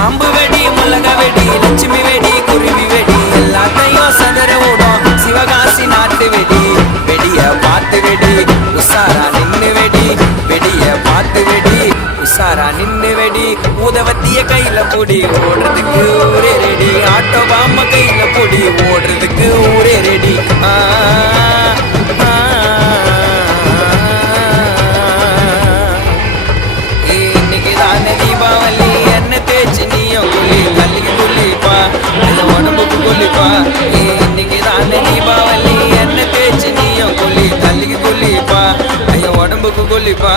பாம்பு வெடி முலக வெடி லட்சுமி வெடி குருவி வெடி எல்லாத்தையும் சதற ஓடும் சிவகாசி நாட்டு வெடி வெடிய பார்த்து வெடி உசாரா நின்னு வெடி வெடிய பார்த்து வெடி உசாரா நின்னு வெடி ஊதவத்திய கையில பொடி ஓடுறதுக்கு ஊரே ரெடி ஆட்டோ பாம கையில பொடி ஓடுறதுக்கு ஊரே ரெடி இன்னைக்கு தானே தீபாவளி என்ன தேய்ச்சி நீயும் குள்ளி தள்ளிக்கு குள்ளிப்பா உடம்புக்கு குள்ளிப்பா இன்னைக்கு தானே தீபாவளி என்ன தேய்ச்சி நீயும் குள்ளி தள்ளிக்கு குள்ளிப்பா ஐயோ உடம்புக்கு குள்ளிப்பா